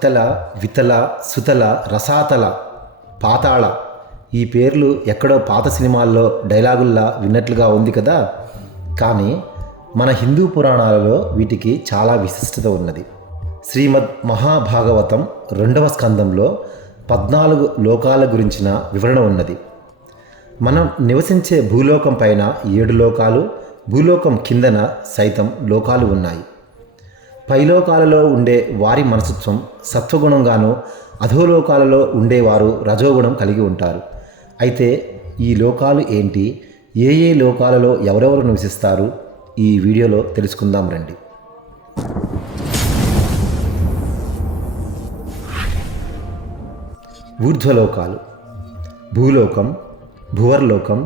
అతల, వితల, సుతల, రసాతల, పాతాళ ఈ పేర్లు ఎక్కడో పాత సినిమాల్లో డైలాగుల్లా విన్నట్లుగా ఉంది కదా. కానీ మన హిందూ పురాణాలలో వీటికి చాలా విశిష్టత ఉన్నది. శ్రీమద్ మహాభాగవతం 2వ స్కందంలో 14 లోకాల గురించిన వివరణ ఉన్నది. మనం నివసించే భూలోకం పైన 7 లోకాలు, భూలోకం కిందన సైతం లోకాలు ఉన్నాయి. పైలోకాలలో ఉండే వారి మనస్తత్వం సత్వగుణంగాను, అధోలోకాలలో ఉండేవారు రజోగుణం కలిగి ఉంటారు. అయితే ఈ లోకాలు ఏంటి, ఏ లోకాలలో ఎవరెవరు నివసిస్తారు, ఈ వీడియోలో తెలుసుకుందాం రండి. ఊర్ధ్వలోకాలు: భూలోకం, భువర్లోకం,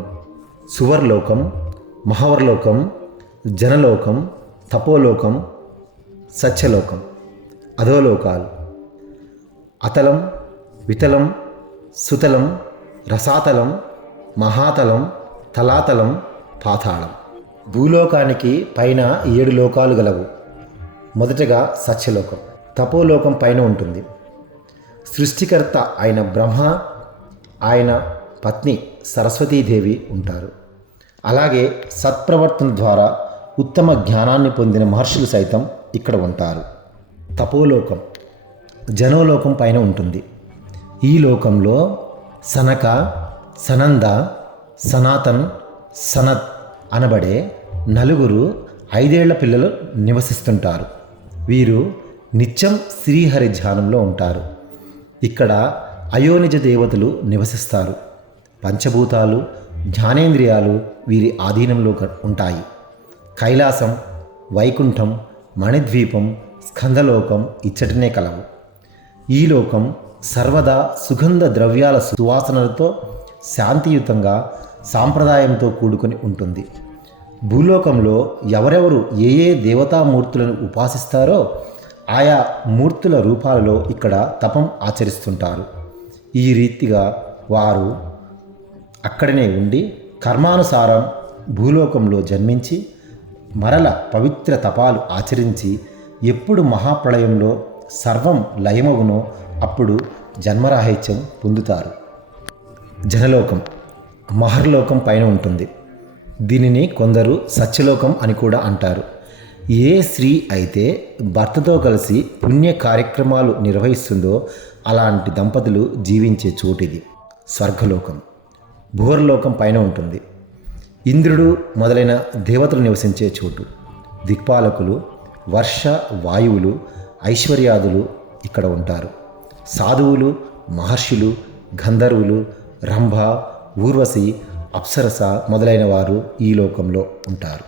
సువర్లోకం, మహవర్లోకం, జనలోకం, తపోలోకం, సత్యలోకం. అధోలోకాలు: అతలం, వితలం, సుతలం, రసాతలం, మహాతలం, తలాతలం, పాతాళం. భూలోకానికి పైన 7 లోకాలు గలవు. మొదటగా సత్యలోకం. తపోలోకం పైన ఉంటుంది. సృష్టికర్త అయిన బ్రహ్మ, ఆయన పత్ని సరస్వతీదేవి ఉంటారు. అలాగే సత్ప్రవర్తన ద్వారా ఉత్తమ జ్ఞానాన్ని పొందిన మహర్షులు సైతం ఇక్కడ ఉంటారు. తపోలోకం జనోలోకం పైన ఉంటుంది. ఈ లోకంలో సనక, సనంద, సనాతన్, సనత్ అనబడే 4 5 ఏళ్ల పిల్లలు నివసిస్తుంటారు. వీరు నిత్యం శ్రీహరి ధ్యానంలో ఉంటారు. ఇక్కడ అయోనిజ దేవతలు నివసిస్తారు. పంచభూతాలు, జ్ఞానేంద్రియాలు వీరి ఆధీనంలో ఉంటాయి. కైలాసం, వైకుంఠం, మణిద్వీపం, స్కందలోకం ఇచ్చటనే కలవు. ఈ లోకం సర్వదా సుగంధ ద్రవ్యాల సువాసనలతో శాంతియుతంగా సాంప్రదాయంతో కూడుకొని ఉంటుంది. భూలోకంలో ఎవరెవరు ఏ దేవతామూర్తులను ఉపాసిస్తారో ఆయా మూర్తుల రూపాలలో ఇక్కడ తపం ఆచరిస్తుంటారు. ఈ రీతిగా వారు అక్కడనే ఉండి కర్మానుసారం భూలోకంలో జన్మించి మరల పవిత్ర తపాలు ఆచరించి ఎప్పుడు మహాప్రళయంలో సర్వం లయమగునో అప్పుడు జన్మరాహిత్యం పొందుతారు. జనలోకం మహర్లోకం పైన ఉంటుంది. దీనిని కొందరు సత్యలోకం అని కూడా అంటారు. ఏ స్త్రీ అయితే భర్తతో కలిసి పుణ్య కార్యక్రమాలు నిర్వహిస్తుందో అలాంటి దంపతులు జీవించే చోటిది. స్వర్గలోకం భువర్లోకం పైన ఉంటుంది. ఇంద్రుడు మొదలైన దేవతలు నివసించే చోటు. దిక్పాలకులు, వర్ష, వాయువులు, ఐశ్వర్యాదులు ఇక్కడ ఉంటారు. సాధువులు, మహర్షులు, గంధర్వులు, రంభ, ఊర్వశి, అప్సరస మొదలైన వారు ఈ లోకంలో ఉంటారు.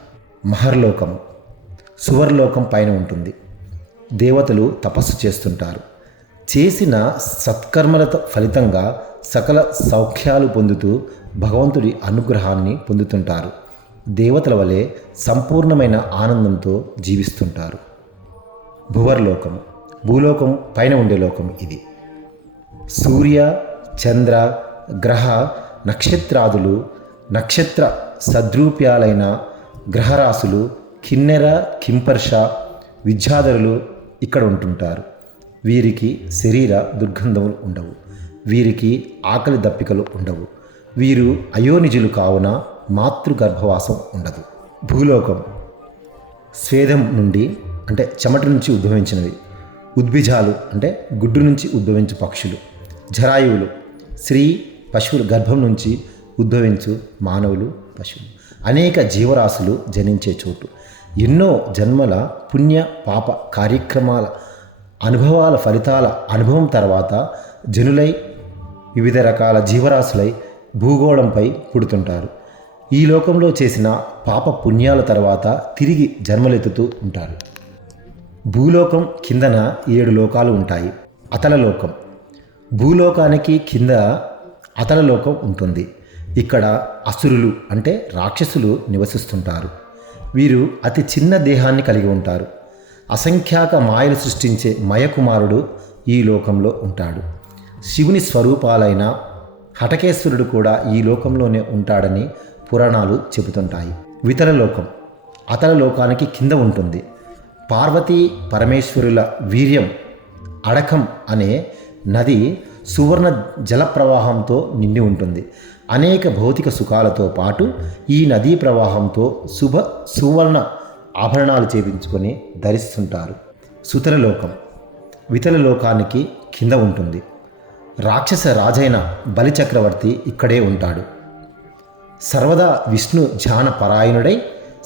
మహర్లోకం సువర్లోకం పైన ఉంటుంది. దేవతలు తపస్సు చేస్తుంటారు. చేసిన సత్కర్మల ఫలితంగా సకల సౌఖ్యాలు పొందుతూ భగవంతుడి అనుగ్రహాన్ని పొందుతుంటారు. దేవతల వలె సంపూర్ణమైన ఆనందంతో జీవిస్తుంటారు. భువర్లోకం భూలోకం పైన ఉండే లోకం ఇది. సూర్య, చంద్ర, గ్రహ, నక్షత్రాదులు, నక్షత్ర సద్రూప్యాలైన గ్రహరాశులు, కిన్నెర, కింపర్ష, విద్యాధరులు ఇక్కడ ఉంటుంటారు. వీరికి శరీర దుర్గంధములు ఉండవు. వీరికి ఆకలి దప్పికలు ఉండవు. వీరు అయోనిజులు కావున మాతృగర్భవాసం ఉండదు. భూలోకం స్వేదం నుండి అంటే చెమట నుంచి ఉద్భవించినవి. ఉద్భిజాలు అంటే గుడ్డు నుంచి ఉద్భవించు పక్షులు. జరాయువులు స్త్రీ పశువుల గర్భం నుంచి ఉద్భవించు మానవులు, పశువులు. అనేక జీవరాశులు జనించే చోటు. ఎన్నో జన్మల పుణ్య పాప కార్యక్రమాల అనుభవాల ఫలితాల అనుభవం తర్వాత జనులై వివిధ రకాల జీవరాశులై భూగోళంపై పుడుతుంటారు. ఈ లోకంలో చేసిన పాప పుణ్యాల తర్వాత తిరిగి జన్మలెత్తుతూ ఉంటారు. భూలోకం కిందన 7 లోకాలు ఉంటాయి. అతలలోకం భూలోకానికి కింద అతలలోకం ఉంటుంది. ఇక్కడ అసురులు అంటే రాక్షసులు నివసిస్తుంటారు. వీరు అతి చిన్న దేహాన్ని కలిగి ఉంటారు. అసంఖ్యాక మాయలు సృష్టించే మయకుమారుడు ఈ లోకంలో ఉంటాడు. శివుని స్వరూపాలైన హటకేశ్వరుడు కూడా ఈ లోకంలోనే ఉంటాడని పురాణాలు చెబుతుంటాయి. వితలలోకం అతల లోకానికి కింద ఉంటుంది. పార్వతీ పరమేశ్వరుల వీర్యం అడకం అనే నది సువర్ణ జల ప్రవాహంతో నిండి ఉంటుంది. అనేక భౌతిక సుఖాలతో పాటు ఈ నదీ ప్రవాహంతో సువర్ణ ఆభరణాలు చేపించుకొని ధరిస్తుంటారు. సుతలలోకం వితల లోకానికి కింద ఉంటుంది. రాక్షస రాజైన బలి చక్రవర్తి ఇక్కడే ఉంటాడు. సర్వదా విష్ణు ధ్యాన పరాయణుడై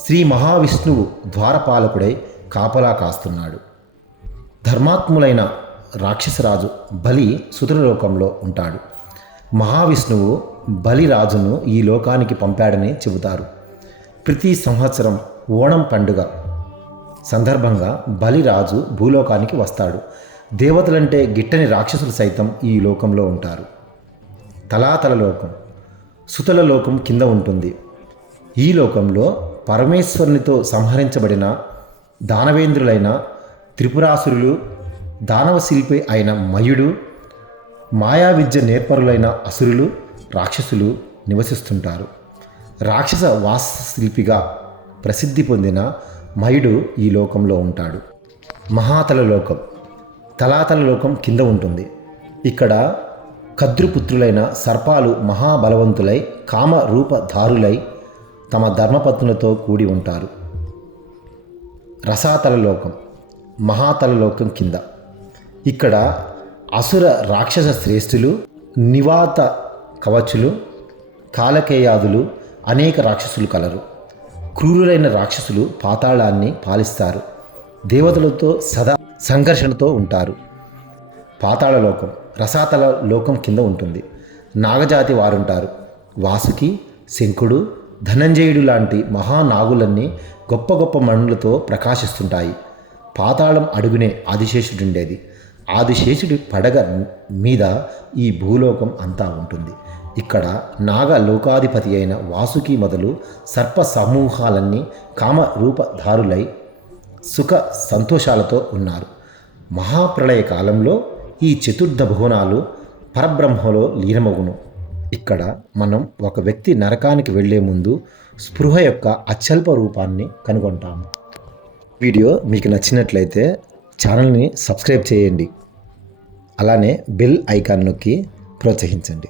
శ్రీ మహావిష్ణువు ద్వారపాలకుడై కాపలా కాస్తున్నాడు. ధర్మాత్ములైన రాక్షసరాజు బలి సుతలలోకంలో ఉంటాడు. మహావిష్ణువు బలిరాజును ఈ లోకానికి పంపాడని చెబుతారు. ప్రతి సంవత్సరం ఓణం పండుగ సందర్భంగా బలిరాజు భూలోకానికి వస్తాడు. దేవతలంటే గిట్టని రాక్షసులు సైతం ఈ లోకంలో ఉంటారు. తలాతల లోకం సుతల లోకం కింద ఉంటుంది. ఈ లోకంలో పరమేశ్వరునితో సంహరించబడిన దానవేంద్రులైన త్రిపురాసురులు, దానవ శిల్పి అయిన మయుడు, మాయా విద్య నేర్పరులైన అసురులు, రాక్షసులు నివసిస్తుంటారు. రాక్షస వాస్తశిల్పిగా ప్రసిద్ధి పొందిన మయుడు ఈ లోకంలో ఉంటాడు. మహాతల లోకం తలాతల లోకం కింద ఉంటుంది. ఇక్కడ కద్రుపుత్రులైన సర్పాలు మహాబలవంతులై కామరూపధారులై తమ ధర్మపత్నులతో కూడి ఉంటారు. రసాతల లోకం మహాతల లోకం కింద. ఇక్కడ అసుర రాక్షస శ్రేష్ఠులు, నివాత కవచులు, కాలకేయాదులు అనేక రాక్షసులు కలరు. క్రూరులైన రాక్షసులు పాతాళాన్ని పాలిస్తారు. దేవతలతో సదా సంఘర్షణతో ఉంటారు. పాతాళలోకం రసాతల లోకం కింద ఉంటుంది. నాగజాతి వారుంటారు. వాసుకి, శంఖుడు, ధనంజయుడు లాంటి మహానాగులన్నీ గొప్ప గొప్ప మణులతో ప్రకాశిస్తుంటాయి. పాతాళం అడుగునే ఆదిశేషుడుండేది. ఆదిశేషుడి పడగ మీద ఈ భూలోకం అంతా ఉంటుంది. ఇక్కడ నాగ లోకాధిపతి అయిన వాసుకి మొదలు సర్ప సమూహాలన్నీ కామరూపధారులై సుఖ సంతోషాలతో ఉన్నారు. మహాప్రళయ కాలంలో ఈ చతుర్థ భువనాలు పరబ్రహ్మలో లీనమగును. ఇక్కడ మనం ఒక వ్యక్తి నరకానికి వెళ్లే ముందు స్పృహ యొక్క అత్యల్ప రూపాన్ని కనుగొంటాము. వీడియో మీకు నచ్చినట్లయితే ఛానల్ని సబ్స్క్రైబ్ చేయండి. అలానే బెల్ ఐకాన్ నొక్కి ప్రోత్సహించండి.